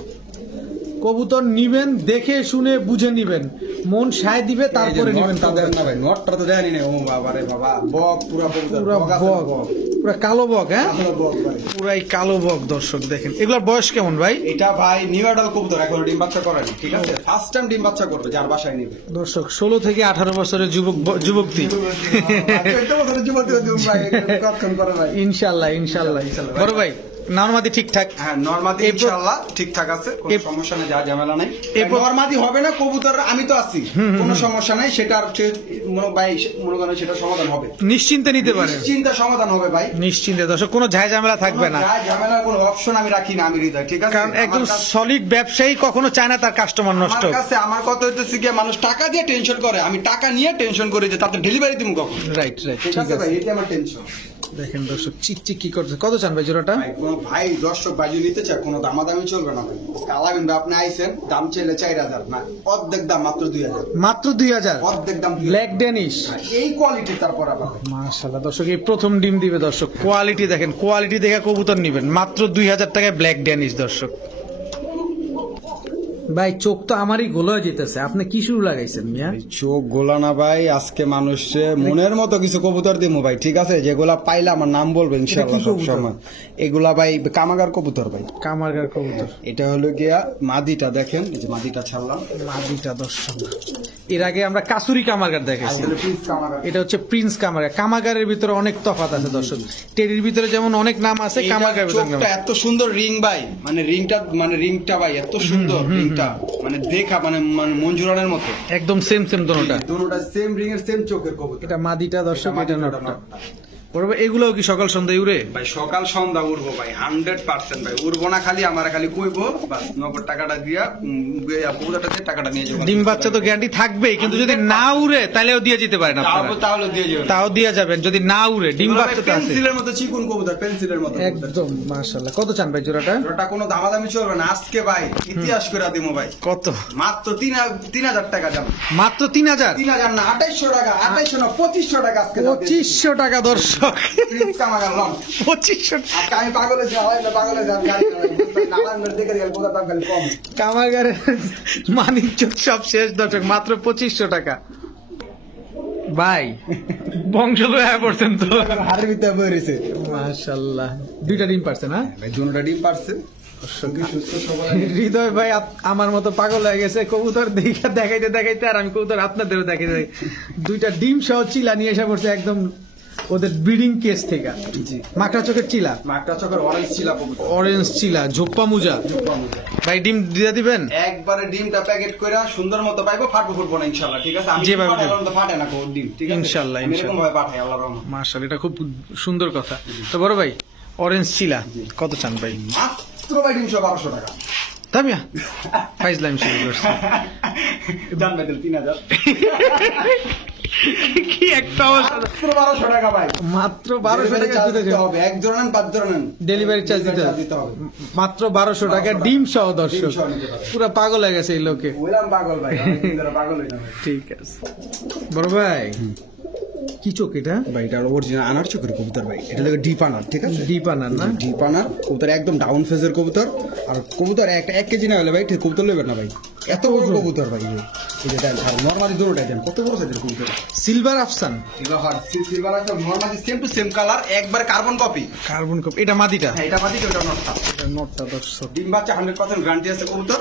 কবুতর নিবেন দেখে শুনে বুঝে নিবেন, মন সায় দিবে তারপরে নিবেন। তাদের না ভাই, নটটা তো দেয়নি না, ও বাবা রে বাবা, বক পুরা কবুতর, পুরা বক আছে, বক, বক পুরা কালো বক। হ্যাঁ, কালো বক ভাই, পুরাই কালো বক দর্শক দেখেন। এগুলোর বয়স কেমন ভাই? এটা ভাই নিউ অ্যাডাল্ট কবুতর, এখন ডিম বাচ্চা করেনি, ঠিক আছে, ফার্স্ট টাইম ডিম বাচ্চা করবে, যার বাসায় নিবে। দর্শক 16 থেকে 18 বছরের যুবকটি, ইনশাল্লাহ ইনশাল্লাহ। বড় ভাই নরমাদি ঠিকঠাক? হ্যাঁ, নরমাদি ইনশাআল্লাহ ঠিকঠাক আছে, কোনো সমস্যা নেই, যা ঝামেলা নাই। নরমাদি হবে না কবুতর, আমি তো আছি, কোনো সমস্যা নাই, সেটার ভাই মনে করেন সেটা সমাধান হবে, নিশ্চিন্তে নিতে পারেন, নিশ্চিন্তে সমাধান হবে ভাই, নিশ্চিন্তে দর্শক, কোনো ঝাই ঝামেলা থাকবে না, ঝামেলার কোনো অপশন আমি রাখি না, আমি হৃদয়, ঠিক আছে, কারণ একদম সলিড ব্যবসায়ী কখনো চায় না তার কাস্টমার নষ্ট। আমার কথা হইতেছে কি, মানুষ টাকা দিয়ে টেনশন করে, আমি টাকা নিয়ে টেনশন করি যে তাতে ডেলিভারি দিব কখন। রাইট রাইট, ঠিক আছে ভাই, এটা আমার টেনশন। দেখেন দর্শক চিকচিক কি করছে। কত চান ভাই জোড়াটা? ভাই দর্শক ভাই নিতে চায়, কোনো দামাদামি চলবে না ভাই। আলামিন ভাই আপনি আইছেন, দাম চাইলে 4000 না, অর্ধেক দাম মাত্র 2000, মাত্র 2000, অর্ধেক দাম ব্ল্যাক ড্যানিশ, এই কোয়ালিটি। তারপর আবার মাশাআল্লাহ দর্শক, এই প্রথম ডিম দিবে দর্শক, কোয়ালিটি দেখেন, কোয়ালিটি দেখে কবুতর নিবেন মাত্র 2000 টাকায় ব্ল্যাক ড্যানিশ দর্শক। ভাই চোখ তো আমারই গোলা যেতেছে, আপনি কি শুরু লাগাইছেন মিয়া? চোখ গোলা না ভাই, আজকে মানুষে মনের মতো কিছু কবুতর দিমু ভাই, ঠিক আছে, যেগুলা পাইলে আমার নাম বলবে ইনশাআল্লাহ সবসময়। এগুলা ভাই কামাগার কবুতর ভাই, কামাগার কবুতর। এটা হলো গিয়া মাদিটা, দেখেন এই যে মাদিটা ছাড়লাম, মাদিটা দর্শক। এর আগে আমরা কাসুরি কামাগার দেখাইছি, এটা হচ্ছে প্রিন্স কামাগার। কামাগারের ভিতরে অনেক তফাৎ আছে দর্শক, টেরির ভিতরে যেমন অনেক নাম আছে, কামাগারের ভিতরে এত সুন্দর রিং ভাই, মানে রিংটা ভাই এত সুন্দর রিংটা, দুইটা মানে দেখা মানে মানে মঞ্জুরানের মতো একদম সেম সেম দোনোটা। দুটোটা সেম রিং এর সেম চোখের কবুতর। এটা মাদিটা দর্শক, এটা মাদিটা, নটটা। বড় ভাই এগুলোও কি সকাল সন্ধ্যায় উড়ে? ভাই সকাল সন্ধ্যা উড়বো ভাই 100% ভাই, উড়বো না খালি আমার খালি কইবো বাস, নগদ টাকাটা দিয়া কবুতরটা দিয়ে টাকাটা নিয়ে যাবো। ডিম বাচ্চা তো গ্যারান্টি থাকবেই, কিন্তু যদি না উড়ে তাহলেও দিয়ে যেতে পারেন আপনারা। তাহলে দিয়ে যাবেন, তাও দিয়ে যাবেন যদি না উড়ে। ডিম বাচ্চা তো আছে পেন্সিলের মতো চিকন কবুতর, পেন্সিলের মতো কবুতর। একদম মাশাআল্লাহ। কত চান ভাই জোড়াটা? ওটা কোনো দামাদামি চলবে না আজকে ভাই, ইতিহাস করে দিমো ভাই। কত? মাত্র 3000 টাকা দাম। মাত্র 3000? 3000 না 2800 টাকা, 2800 না 2500 টাকা আজকে। 2500 টাকা দর্শক, প্রিন্স কামাগার লং 2500 আজকে আমি পাগল হয়েছি, হয় না পাগল হয়েছি, আমি গাড়ি নালার দেখে গেল কোথা দাম খালি কম। কামাগারের মানিক সব শেষ দর্শক, মাত্র 2500 টাকা। ভাই বংশ লয়া পড়ছেন তো হাড়ের ভিতরে বই রয়েছে মাশাআল্লাহ। দুইটা ডিম পারছে না ভাই, দুটোটা ডিম পারছে। সুস্থ সবাই হৃদয় ভাই আমার মতো পাগল হয়ে গেছে কবুতর দেখাইতে দেখাইতে, আর আমি কবুতর আপনাদেরও দেখাইতে। দুইটা ডিম সহ চিলা নিয়ে এসে পড়ছে একদম ওদের ব্রিডিং কেস থেকে। মাকড়া চোখের চিলা, মাকড়া চোখের অরেঞ্জ ছিল কবুতর, অরেঞ্জ চিলা, ঝোপ্পা মুজা। ভাই ডিম দিয়ে দিবেন? একবারে ডিমটা প্যাকেট করে সুন্দর মতো পাইবো, ফাটবো ফুটবো না ইনশাআল্লাহ, ঠিক আছে? আমি যেভাবে পাঠালাম তো ফাটে না কো ডিম, ঠিক আছে? ইনশাআল্লাহ, আমি এরকম ভাবে পাঠাই আল্লাহর রহমতে। মাশাআল্লাহ, এটা খুব সুন্দর কথা। তো বড় ভাই অরেঞ্জ চিলা কত চান ভাই? মাত্র ভাই ডিম 1200 টাকা। তামিয়া ফাইজলাম শুরু করছে। জানবে দিল 3000 কি একটা অবস্থা! মাত্র 1200 টাকা ভাই, মাত্র 1200 টাকা দিতে হবে। এক জোড়া নেন 5 জোড়া নেন, ডেলিভারি চার্জ দিতে হবে। মাত্র 1200 টাকা ডিম সহ দর্শক। ডিম সহ নিতে পারবে। পুরো পাগল হয়ে গেছে এই লোকে। বললাম পাগল ভাই, আমি কিন্তু পাগল হই না ভাই। ঠিক আছে বড় ভাই, কি চোখ এটা? ভাই এটা অরিজিনাল আনার চোখের কবুতর ভাই, এটা দেখো ডিপ আনার, ঠিক আছে? ডিপ আনার না? ডিপ আনার কবুতর, একদম ডাউন ফেজের কবুতর। আর কবুতর একটা 1 কেজি না হলে ভাই ঠিক কবুতর নেবেন না ভাই, এত বড় কবুতর ভাই। এই যে দেন নরমালি দুটোটাই দেন, কত বড় সাইজের কবুতর। সিলভার আফসান, সিলভার একটা normally same to same colour, একবার কার্বন কপি। Carbon copy. এটা মাদিটা? হ্যাঁ, এটা মাটি, ওটা নটটা। এটা নটটা দর্শক। ডিম বাচ্চা 100% গ্যারান্টি আছে কবুতর।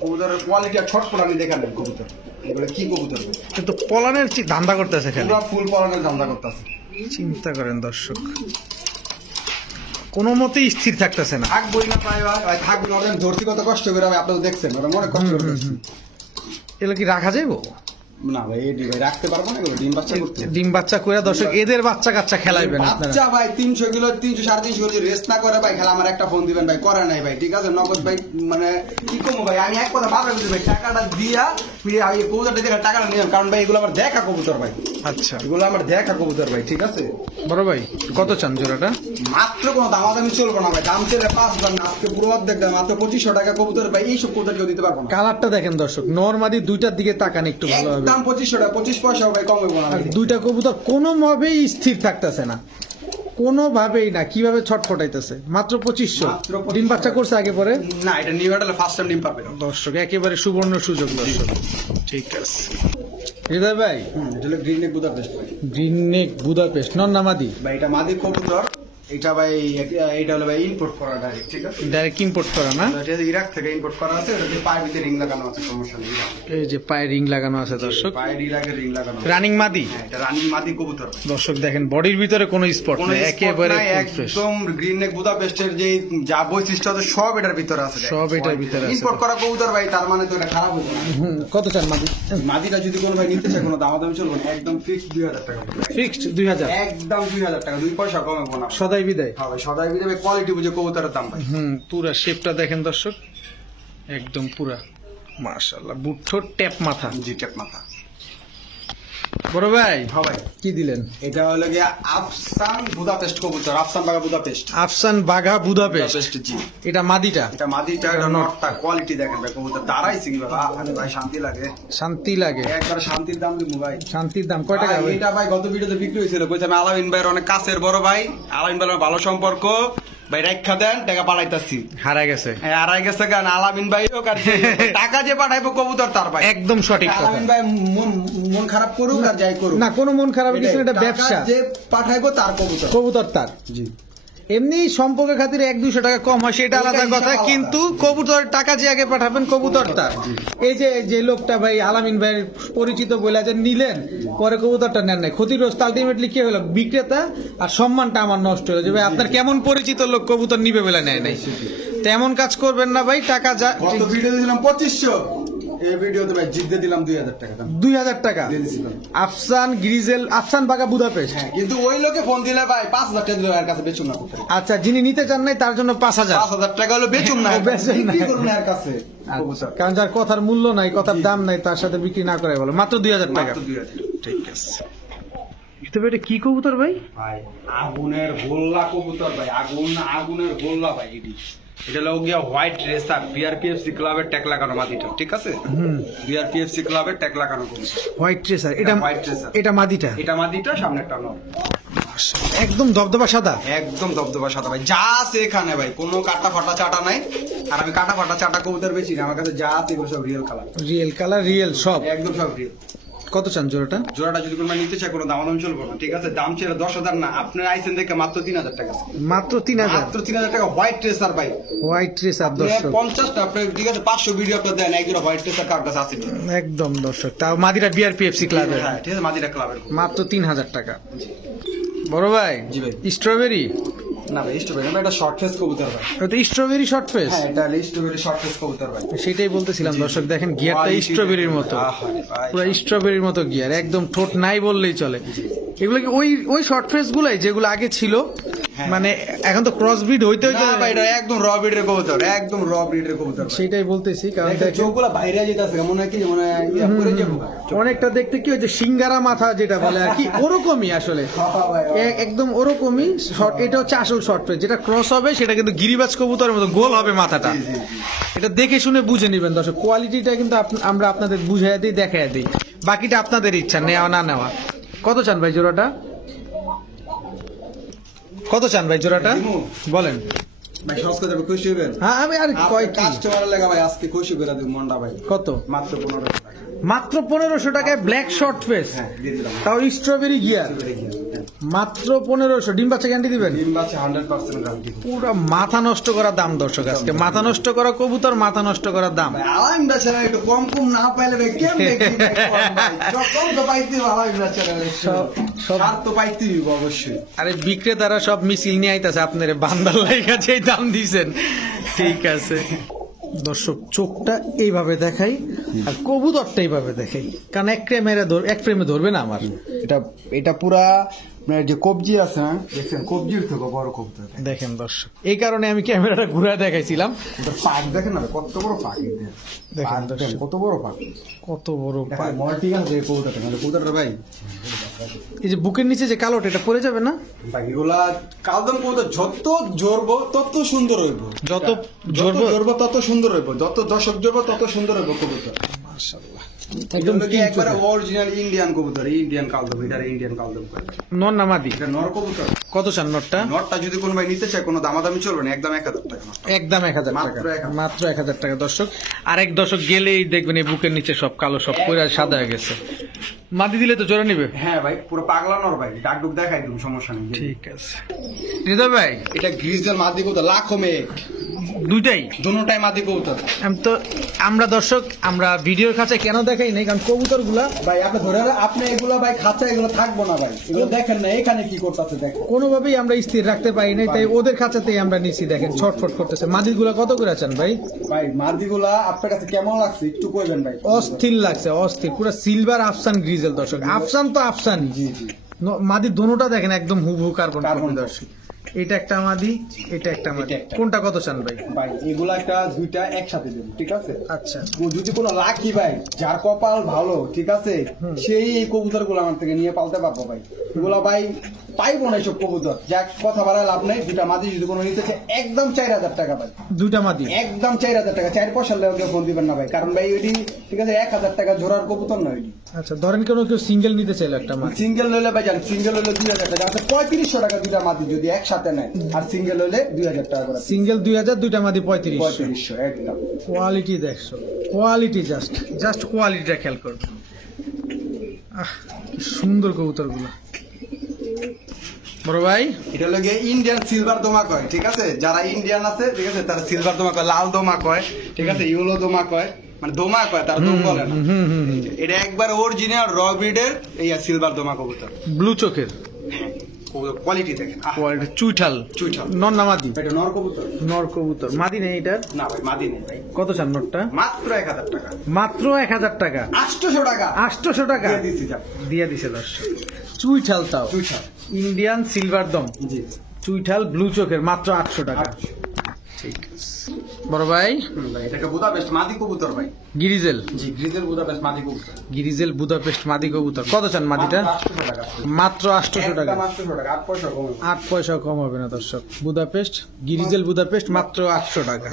কবুতরের কোয়ালিটি আর ছটফট আমি দেখান কবুতর, এগুলো কি কবুতর? কিন্তু পলানের ধান্দা করতেছে খালি, পুরো ফুল পরানের ধান্দা করতেছে। চিন্তা করেন দর্শক, কোনো মতেই স্থির থাকতেছে না। থাকবই না প্রায় ভাই, থাকবো না। ওদের ধরছি কত কষ্ট করে, আমি আপনারা দেখছেন, ওরা মনে কষ্ট করে ধরছি। এগুলো কি রাখা যাইবো? না ভাই, এই ভাই রাখতে পারবো না, এগুলো ডিম বাচ্চা করতে। ডিম বাচ্চা করে দর্শক এদের বাচ্চা কাচ্চা খেলাইবেন আপনারা। বাচ্চা ভাই 300 কিলো 300 350 কিলো রেস্ট না করে ভাই, খেলা আমার একটা ফোন দিবেন ভাই, করে নাই ভাই, ঠিক আছে? নগদ ভাই, মানে কি কমো ভাই, আমি এক কথা ভাবে বুঝি ভাই, টাকাটা দিয়া আমি কবুতরটা দেখে টাকাটা নিলাম, কারণ ভাই এগুলো আমার দেখা কবুতর ভাই, আচ্ছা এগুলো আমার দেখা কবুতর ভাই, ঠিক আছে? বড় ভাই কত চান জোড়াটা? মাত্র কোনো দামাদামি চলবো না ভাই, দাম চলে 5 না, আজকে পুরো অর্ধেক দাম, মাত্র 2500 টাকা কবুতর ভাই, এইসব কবুতর কেউ দিতে পারবো না। কালারটা দেখেন দর্শক, নরমাদি দুইটার দিকে তাকান একটু ভালো হবে। একদম 2500 টাকা, 25 পয়সা ভাই কম হইব না। আর দুইটা কবুতর কোনোভাবেই স্থির থাকতেছে না, কোনোভাবেই না। কিভাবে ছটফটাইতেছে? মাত্র 2500। মাত্র 2500 ডিম বাচ্চা করছে আগে পরে? না, এটা নিউ এডালে ফার্স্ট টাইম ডিম পাবে দর্শক একেবারে সুবর্ণ সুযোগ দর্শক। ঠিক আছে হৃদয় ভাই, এটা হলো গ্রিন নেক বুদাপেস্ট ভাই। গ্রিন নেক বুদাপেস্ট নন নামাদি ভাই এটা মাদি কবুতর, এটা ভাই এটা হলো ভাই ইম্পোর্ট করা ডাইরেক্ট, ঠিক আছে? ডাইরেক্ট ইম্পোর্ট করা না? এটা ইরাক থেকে ইম্পোর্ট করা আছে, এটা পায়ের ভিতরে রিং লাগানো আছে, সমস্যা নেই। এই যে পায়ে রিং লাগানো আছে দর্শক, পায়ের ইরাকের রিং লাগানো আছে। রানিং মাদি। হ্যাঁ, এটা রানিং মাদি কবুতর। দর্শক দেখেন বডির ভিতরে কোনো স্পট কোনো নেই, spot একেবারে নাই, full fresh। একদম গ্রিন নেক বুদাপেস্টের যে যা বৈশিষ্ট্য আছে সব এটার ভিতরে আছে, সব এটার ভিতরে আছে। ইম্পোর্ট করা কবুতর ভাই, তার মানে তো এটা খারাপ হবে না। কত চান মাদি? মাদিটা যদি কোনো ভাই নিতে চায়, কোনো দামাদামি চলবে না, একদম ফিক্সড 2000 টাকা পড়বে। ফিক্সড 2000, একদম 2000 টাকা, 2 পয়সা কমে না। সদাই বিদায়। হ্যাঁ ভাই, সদাই বিদেবে কোয়ালিটি বুঝে কবুতরের দাম ভাই। পুরা শেপটা দেখেন দর্শক, একদম পুরা মাশাআল্লাহ, বুট্ঠো ট্যাপ মাথা। জি, টেপ মাথা। বড় ভাই হ্যাঁ ভাই, কি দিলেন? এটা হলো গিয়ে আফসান বুদাপেস্ট কবুতর, আফসান বাগা বুদাপেস্ট। আফসান বাঘা বুদাপেস্ট। বুদাপেস্ট, জি। এটা মাদিটা? এটা মাদিটা, এটা নটটা। কোয়ালিটি দেখেন ভাই, কবুতর দাঁড়াইছে কি বাবা, আরে ভাই শান্তি লাগে, শান্তি লাগে। একবার শান্তির দাম দিব ভাই। শান্তির দাম কয় টাকা? ভাই, এটা ভাই গত ভিডিওতে বিক্রি হয়েছিল, কইছে আমি আলামিন ভাইয়ের অনেক কাছের বড় ভাই, আলামিন ভাইয়ের ভালো সম্পর্ক ভাই, রাখা দেন, টাকা পাঠাইতাছি। হারাই গেছে। হ্যাঁ, হারাই গেছে গান, আলামিন ভাই হোক আর যে হোক, টাকা যে পাঠাইবো কবুতর তার ভাই। একদম সঠিক কথা। আলামিন ভাই মন খারাপ করুক আর যাই করুক, না কোনো মন খারাপ কিছু না, এটা টাকা ব্যবসা। যে পাঠাইবো তার কবুতর। কবুতর তার। জি, এমনি সম্পর্কের খাতিরে 100-200 টাকা কম হয়, সেটা আলাদা এটা কথা, হিসাব কিন্তু কবুতর টাকা যে আগে পাঠাবেন কবুতর তার। এই যে লোকটা ভাই আলামিন ভাইয়ের পরিচিত বলে যে নিলেন, পরে কবুতরটা নেন নাই, ক্ষতিগ্রস্ত আলটিমেটলি কি হলো? বিক্রেতা, আর সম্মানটা আমার নষ্ট হলো যে ভাই আপনার কেমন পরিচিত লোক কবুতর নিবে বলে নেয় নাই। তেমন কাজ করবেন না ভাই, টাকা যা গত ভিডিও দিলাম 2500, এই ভিডিওতে ভাই জিততে দিলাম 2000 টাকা দাম 2000 টাকা। দিয়ে দিছিলাম। আফসান গ্রিজেল, আফসান বাগা বুদাপেস্ট। হ্যাঁ, কিন্তু ওই লোকে ফোন দিলে ভাই 5000 টাকা দিলে এর কাছে বেচুম না। আচ্ছা, যিনি নিতে চান নাই তার জন্য 5000। 5000 টাকা হলো বেচুম না, বেচেন না। বিক্রি করুন এর কাছে। আচ্ছা, কারণ যার কথার মূল্য নাই, কথার দাম নাই, তার সাথে বিক্রি না করে বলো মাত্র 2000 টাকা। মাত্র 2000। ঠিক আছে। তবে এটা কি কবুতর ভাই? ভাই আগুনের গোল্লা কবুতর ভাই, আগুনের গোল্লা ভাই। এটা লোক গিয়া হোয়াইট রেসার বিআরপিএফসি ক্লাবের ট্যাগ লাগানো মাদিটা, ঠিক আছে? বিআরপিএফসি ক্লাবের ট্যাগ লাগানো কবুতর, হোয়াইট ট্রেসার। এটা হোয়াইট রেসার, এটা মাদিটা, এটা মাদিটা, সামনে একটা নর। একদম দবদবা সাদা, একদম দবদবা সাদা ভাই। যা আছে এখানে ভাই, কোনো কাটা ফাটা চাটা নাই। আর আমি কাটা ফাটা চাটা কবুতর বেশি না, আমার কাছে যা আছে এগুলো সব real colour, real colour, real সব, একদম সব রিয়েল। কত চান জোড়াটা? জোড়াটা যদি কোনো নিতে চায় কোনো দাম চলবো না, ঠিক আছে? দাম ছিল 10,000 না, আপনার আইসেন দেখে মাত্র 3000 টাকা। মাত্র 3000? মাত্র 3000 টাকা হোয়াইট ট্রেসার ভাই, হোয়াইট ট্রেসার দর্শক। 50টা আপনার, ঠিক আছে? 500 ভিডিও আপনার দেন, একজন হোয়াইট ট্রেসার কার কাছে আছে? একদম দর্শক, তাও মাদিরা বিআরপিএফসি ক্লাবের, হ্যাঁ, ঠিক আছে, মাদিরা ক্লাবের। মাত্র 3000 টাকা। বড় ভাই, জি ভাই। স্ট্রবেরি না ভাই, স্ট্রবেরি না, এটা শর্ট ফেস কবুতর ভাই। ওটা স্ট্রবেরি শর্ট ফেস? হ্যাঁ, এটা স্ট্রবেরি শর্ট ফেস কবুতর ভাই। সেটাই বলতেছিলাম দর্শক, দেখেন গিয়ারটা স্ট্রবেরির মতো, পুরো স্ট্রবেরির মতো গিয়ার, একদম ঠোঁট নাই বললেই চলে। এগুলো কি ওই শর্ট ফেস গুলাই যেগুলো আগে ছিল? মানে এখন তো ক্রস ব্রিড হইতে হইতে, না ভাই, এটা একদম র ব্রিডের কবুতর, একদম র ব্রিডের কবুতর। সেটাই বলতেছি, কারণ দেখেন চোখগুলো বাইরে যেতেছে, মনে হয় কি, মনে হয় ইয়া করে যাবো। অনেকটা দেখতে কি ওই যে সিঙ্গারা মাথা যেটা বলে আর কি, ওরকমই আসলে, একদম ওরকমই। এটা হচ্ছে আসল শর্ট ফেস, যেটা ক্রস হবে সেটা কিন্তু গিরিবাজ কবুতরের মতো গোল হবে মাথাটা। এটা দেখে শুনে বুঝে নিবেন দর্শক, কোয়ালিটিটা কিন্তু আমরা আপনাদের বুঝাই দিই, দেখাই দিই, বাকিটা আপনাদের ইচ্ছা, নেওয়া না নেওয়া। কত চান ভাই জোড়াটা? কত চান ভাই জোড়াটা বলেন? ভাই সহজ করে দেবো, খুশি হবেন? হ্যাঁ, আমি আর কয় কি কাস্টমার লাগা ভাই, আজকে খুশি করে দেব মন্ডা ভাই। কত? মাত্র 1500 টাকা। মাত্র 1500 টাকায় ব্ল্যাক শর্ট ফেস, হ্যাঁ, দিয়ে দিলাম। তাও স্ট্রবেরি গিয়ার, মাত্র 1500। ডিম বাচ্চা গ্যারান্টি দিবেন? ডিম বাচ্চা 100% গ্যারান্টি। পুরো মাথা নষ্ট করা দাম দর্শক, আজকে মাথা নষ্ট করা কবুতর, মাথা নষ্ট করা দাম। ভাই আলাইমদা চ্যানেল একটু কম না পাইলে ভাই কেমনে কি ভাই কম ভাই? কম তো পাইতে আলাইমদা চ্যানেলে সব আর তো পাইতে দিব অবশ্যই। আরে বিক্রেতারা সব মিছিল নিয়ে আইতাছে, আপনারে বান্দার লাইগা যেই দাম দিছেন। ঠিক আছে দর্শক, চোখটা এইভাবে দেখাই আর কবুতরটা এইভাবে দেখাই, কারণ এক ফ্রেমে ধরবে না আমার। এটা পুরা মানে যে কবজি আছে না, দেখছেন কবজির থেকে বড় কবুতর। দেখেন দর্শক, এই কারণে আমি ক্যামেরাটা ঘুরে দেখাইছিলাম। এটা পাক দেখেন না কত বড় পাক, দেখেন দর্শক, কত বড় পাক, কত বড় পাক। মল্টি আছে কবুতরটা, মানে কবুতরটা ভাই এই যে বুকের নিচে যে কালোটা, এটা পড়ে যাবে না? ভাই এগুলা কালদম কবুতর যত জোরব তত সুন্দর হইব, যত জোরব তত সুন্দর হইব, যত দর্শক জোরব তত সুন্দর হইব কবুতর। মাশাআল্লাহ, একদম একবারে অরিজিনাল ইন্ডিয়ান কবুতর, ইন্ডিয়ান কালদম, এটা ইন্ডিয়ান কালদম করে। নর না মাদি? এটা নর কবুতর। কত চান নরটা? নরটা যদি কোনো ভাই নিতে চায় কোনো দামাদামি চলবে না, একদম 1000 টাকা। একদম 1000 টাকা, মাত্র 1000 মাত্র 1000 টাকা দর্শক। আরেক দর্শক গেলেই দেখবেন এই বুকের নিচে সব কালো, সব পুরা সাদা হয়ে গেছে। মাদি দিলে তো জোড়া নিবে? হ্যাঁ ভাই, পুরো পাগলা নর ভাই, ডাক ডুক দেখাই দিন, সমস্যা নেই। ঠিক আছে হৃদয় ভাই, এটা গ্রিজেল মাদি কবুতর, লাখো মেঘ দুইটাই, দুটোটাই মাদি কবুতর। আমরা দর্শক, আমরা ভিডিওর কাছে কেন দেখাই নাই, কারণ কবুতর গুলা ভাই আপনি ধরে আপনি এগুলো ভাই খাঁচা এগুলো থাকবো না ভাই, এগুলো দেখেন না এখানে কি করতেছে দেখেন, কোনোভাবেই আমরা স্থির রাখতে পারি নাই, তাই ওদের কাছেতেই আমরা নিছি। দেখেন ছটফট করতেছে। মাদির গুলা কত করে আছেন ভাই? ভাই মাদিগুলা আপনার কাছে কেমন লাগছে একটু কইবেন ভাই। অস্থির লাগছে, অস্থির, পুরো সিলভার আফসান গ্রিজেল দর্শক। আফসান তো আফসানই। জি জি, মাদির দোনোটা দেখেন একদম হুবহু কার্বন দর্শক। এটা একটা মাদি, এটা একটা মাদি, কোনটা কত চান ভাই? ভাই এগুলা একটা দুইটা একসাথে দেন, ঠিক আছে? আচ্ছা, যদি কোনো লাকি ভাই যার কপাল ভালো, ঠিক আছে, সেই এই কবুতর গুলো আমার থেকে নিয়ে পালতে পারবো ভাই। এগুলা ভাই পাইবো না এইসব কবুতর, যাক কথা বাড়ায় লাভ নেই। দুইটা মাদি যদি কোনো নিতে চায় একদম 4000 টাকা ভাই, দুইটা মাদি একদম 4000 টাকা। 4 পয়সা লেগে ফোন দিবেন না ভাই, কারণ ভাই ওইটি ঠিক আছে 1000 টাকা জোড়ার কবুতর নয় ওইটি। আচ্ছা, ধরেন কেউ সিঙ্গেল নিতে চাইলো একটা মাদি, সিঙ্গেল লইলে ভাই জান, সিঙ্গেল হইলে 2000 টাকা, আছে 3500 টাকা দুইটা মাদি যদি একসাথে নেয়, আর সিঙ্গেল হইলে 2000 টাকা করে। সিঙ্গেল 2000, দুইটা মাদি 3500। 3500 একদম। কোয়ালিটি দেখছো, কোয়ালিটি জাস্ট কোয়ালিটিটা খেয়াল করবে। কি সুন্দর কবুতর গুলো বড় ভাই। এটা লগে ইন্ডিয়ান সিলভার দোমা কয়, ঠিক আছে? যারা ইন্ডিয়ান আছে, ঠিক আছে, তারা সিলভার দোমা কয়, লাল দোমা কয়, ঠিক আছে, ইউলো দোমা কয়, মানে দোমা কয়, তার দোম বলে না। এটা একবার অরিজিনাল র ব্রিডের এই সিলভার দোমা কবুতর, ব্লু চোখের। কোয়ালিটি দেখেন কোয়ালিটি চুইঠাল চুইঠাল নর না মাদি? এটা নর কবুতর নর কবুতর। মাদি নেই এটার? না ভাই মাদি নেই ভাই। কত চান নরটা? মাত্র 1000 টাকা। মাত্র 1000 টাকা? 800 টাকা 800 টাকা দিয়ে দিছি যা। দিয়ে দিছে দর্শক। চুইঠাল তাও চুইঠাল ইন্ডিয়ান সিলভার দম জি চুইঠাল ব্লু চোখের মাত্র 800 টাকা। ঠিক আছে বড় ভাই। ভাই এটাকে বুদাপেস্ট মাদি কবুতর ভাই। গিরিজেল। জি গ্রিজেল বুদাপেস্ট মাদি কবুতর। গিরিজেল বুদাপেস্ট মাদি কবুতর। কত চান মাদিটা? মাত্র 800 টাকা। মাত্র 800 টাকা। একদম 800 টাকা 8 পয়সা কম হবে। 8 পয়সা কম হবে না দর্শক। বুদাপেস্ট গিরিজেল বুদাপেস্ট মাত্র 800 টাকা।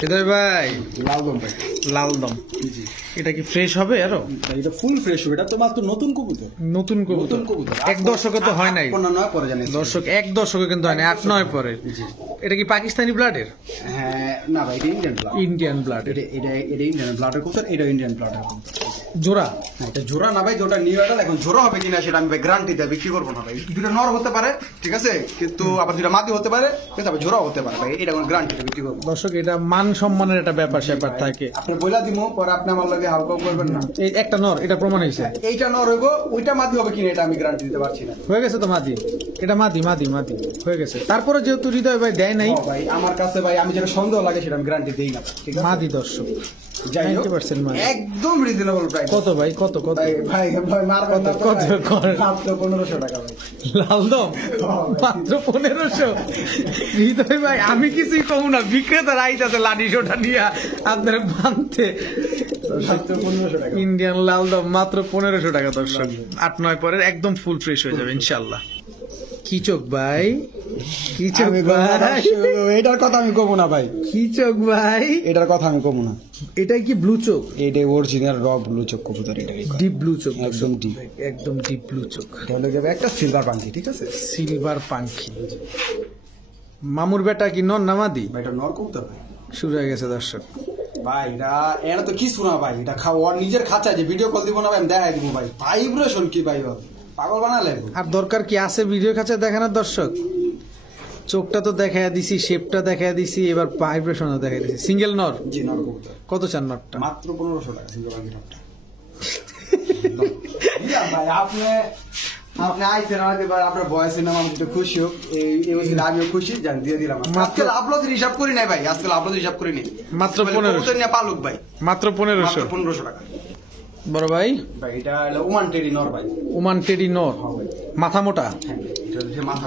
হৃদয় ভাই লাল দম ভাই। লাল দম জি এটা কি ফ্রেশ হবে আরো? ভাই এটা ফুল ফ্রেশ হবে। এটা তো মাত্র নতুন কবুতর। নতুন কবুতর। নতুন কবুতর। এক দশকে তো হয় নাই কোন নয় পরে জানি দর্শক, এক দশকে কিন্তু হয় না, 8-9 পরে। জি এটা কি পাকিস্তানি ব্লাডের? হ্যাঁ না ভাই এটা ইন্ডিয়ান ব্লাড। Indian blood. এটা এটা এটা ইন্ডিয়ান ব্লাডের কবুতর। এটা ইন্ডিয়ান ব্লাডের কবুতর। জোড়া? না, এটা জোড়া না ভাই, যেটা নিউ অ্যাডাল। এখন জোড়া হবে কিনা সেটা আমি ভাই গ্যারান্টি দিয়ে বিক্রি করবো না ভাই। দুটো নর হতে পারে ঠিক আছে, কিন্তু আবার দুটো মাদি হতে পারে, কিন্তু আবার জোড়া হতে পারে ভাই। এটা কোনো গ্যারান্টি দিয়ে বিক্রি করবো না। দর্শক এটা মান সম্মানের একটা ব্যাপার স্যাপার থাকে। আপনি বইলা দিব পরে আপনি আমার লগে হালকা করবেন না। এই একটা নর, এটা প্রমাণ হয়েছে। এইটা নর হইব, ওইটা মাদি হবে কিনা এটা আমি গ্যারান্টি দিতে পারছি না। হয়ে গেছে তো মাদি, এটা মাদি মাদি মাদি হয়ে গেছে। তারপরে যেহেতু হৃদয় ভাই দেয় নাই ও ভাই আমার কাছে ভাই আমি যেটা সন্দেহ লাগে সেটা আমি গ্যারান্টি দেই না, ঠিক আছে? মাদি দর্শক যাই হোক 90% মাদি। একদম রিজনেবল প্রাইস। কত ভাই? কত কত? ভাই ভাই ভাই মারবেন না কত করে? মাত্র 1500 টাকা ভাই। লাল দম মাত্র 1500। হৃদয় ভাই আমি কিছুই কম না, বিক্রেতার আইতাছে লাঠি সোটা নিয়ে আপনার বানতে। মাত্র 1500 টাকা। ইন্ডিয়ান লাল দম মাত্র 1500 টাকা দর্শক। 8-9 পরে একদম ফুল ফ্রেশ হয়ে যাবে ইনশাল্লাহ। কি চোখ ভাই, কি চোখ ভাই, এটার কথা আমি কমু না ভাই। কি চোখ ভাই, এটার কথা আমি কমু না। এটাই কি ব্লু চোখ? এটাই অরিজিনাল র ব্লু চোখ কবুতর। এটাই ডিপ ব্লু চোখ, একদম deep। একদম ডিপ ব্লু চোখ। এটা হলো যাবে একটা সিলভার পাঙ্কি, ঠিক আছে? সিলভার পাঙ্খি। মামুর বেটা কি নন নামাদি? ভাই এটা নর কবুতর ভাই। শুরু হয়ে গেছে দর্শক। ভাই এটা তো কি শোনা ভাই, এটা খাওয়া নিজের খাঁচায় যে ভিডিও কল দিব না ভাই, আমি দেখাই দিব ভাই। ভাইব্রেশন কি ভাই, পাগল বানালে। আর দরকার কি আছে ভিডিও কাছে দেখানোর দর্শক? চোখটা তো দেখাইয়া দিছি, শেপটা দেখাইয়া দিছি, এবার ভাইব্রেশনও দেখাই দিছি। সিঙ্গেল নর? জি নর কবুতর। কত চান নরটা? মাত্র 1500 টাকা সিলভার পাঙ্কিটা। ভাই আপনি আপনি আইছেন আমাদের ভাই, আপনার বয়সে নাম আমি তো খুশি হোক। এই বছর আমিও খুশি, জান দিয়ে দিলাম। আজকে আপলোড হিসাব করি নাই ভাই, আজকে আপলোড হিসাব করি নাই। মাত্র 1500 নিয়ে পালুক ভাই। মাত্র মাত্র 1500 1500 টাকা। বড় ভাই ভাই এটা হলো ওমান টেডি নর ভাই। ওমান টেডি নর, মাথা মোটা। হ্যাঁ, এটা হচ্ছে মাথা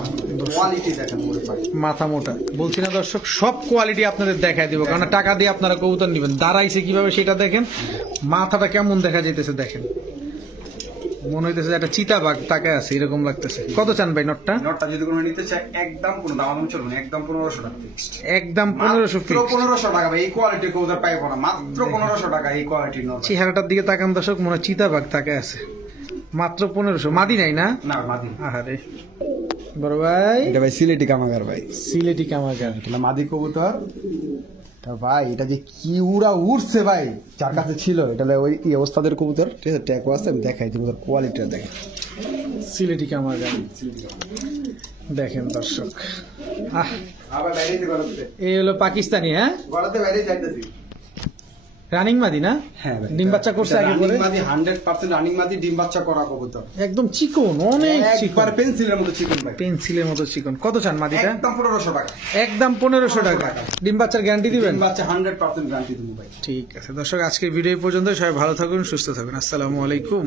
কোয়ালিটি দেখেন পুরো ভাই। মাথা মোটা বলছি না দর্শক, সব কোয়ালিটি আপনাদের দেখাই দিব, কারণ টাকা দিয়ে আপনারা কবুতর নিবেন। দাঁড়াইছে কিভাবে সেটা দেখেন, মাথাটা কেমন দেখা যাইতেছে দেখেন, মনে হইতেছে একটা চিতাবাঘ তাকায় আছে এরকম লাগতেছে। কত চান ভাই নটটা? নটটা যদি কোনো নিতে চায় একদম কোনো দাম চলবে না, একদম 1500 টাকা ফিক্সড। একদম 1500 মাত্র 1500 টাকা ভাই। এই কোয়ালিটির কবুতর পাইবো না, মাত্র 1500 টাকা এই কোয়ালিটির নট। চেহারাটার দিকে তাকান দর্শক, মনে হয় চিতাবাঘ তাকায় আছে। মাত্র 1500। মাদি নাই না? না মাদি। আহারে বড় ভাই, এটা ভাই সিলেটি কামাগার ভাই। সিলেটি কামাগার। এটা মাদি কবুতর। তা ভাই এটা যে কি উড়া উড়ছে ভাই, যার কাছে ছিল এটা ওই এই অবস্থাদের কবুতর, ঠিক আছে? ট্যাগও আছে, আমি দেখাই দিব কোয়ালিটিটা দেখেন। সিলেটি কামাগার দেখেন দর্শক। আহ আবার বাইরে গড়াতে এই হলো পাকিস্তানি। হ্যাঁ গড়াতে বাইরে যাইতেছি। রানিং মাদি না? হ্যাঁ ভাই। ডিম বাচ্চা করছে আগে পরে? রানিং মাদি 100% রানিং মাদি, ডিম বাচ্চা করা কবুতর। একদম চিকন, অনেক চিকন, একবার পেন্সিলের মতো চিকন ভাই। পেন্সিলের মতো চিকন। কত চান মাদিটা? একদম 1500 টাকা। একদম 1500 টাকা। ডিম বাচ্চার গ্যারান্টি দিবেন? ডিম বাচ্চা 100% গ্যারান্টি দেবো ভাই। ঠিক আছে দর্শক, আজকের ভিডিও পর্যন্ত। সবাই ভালো থাকুন, সুস্থ থাকুন। আসসালামু আলাইকুম।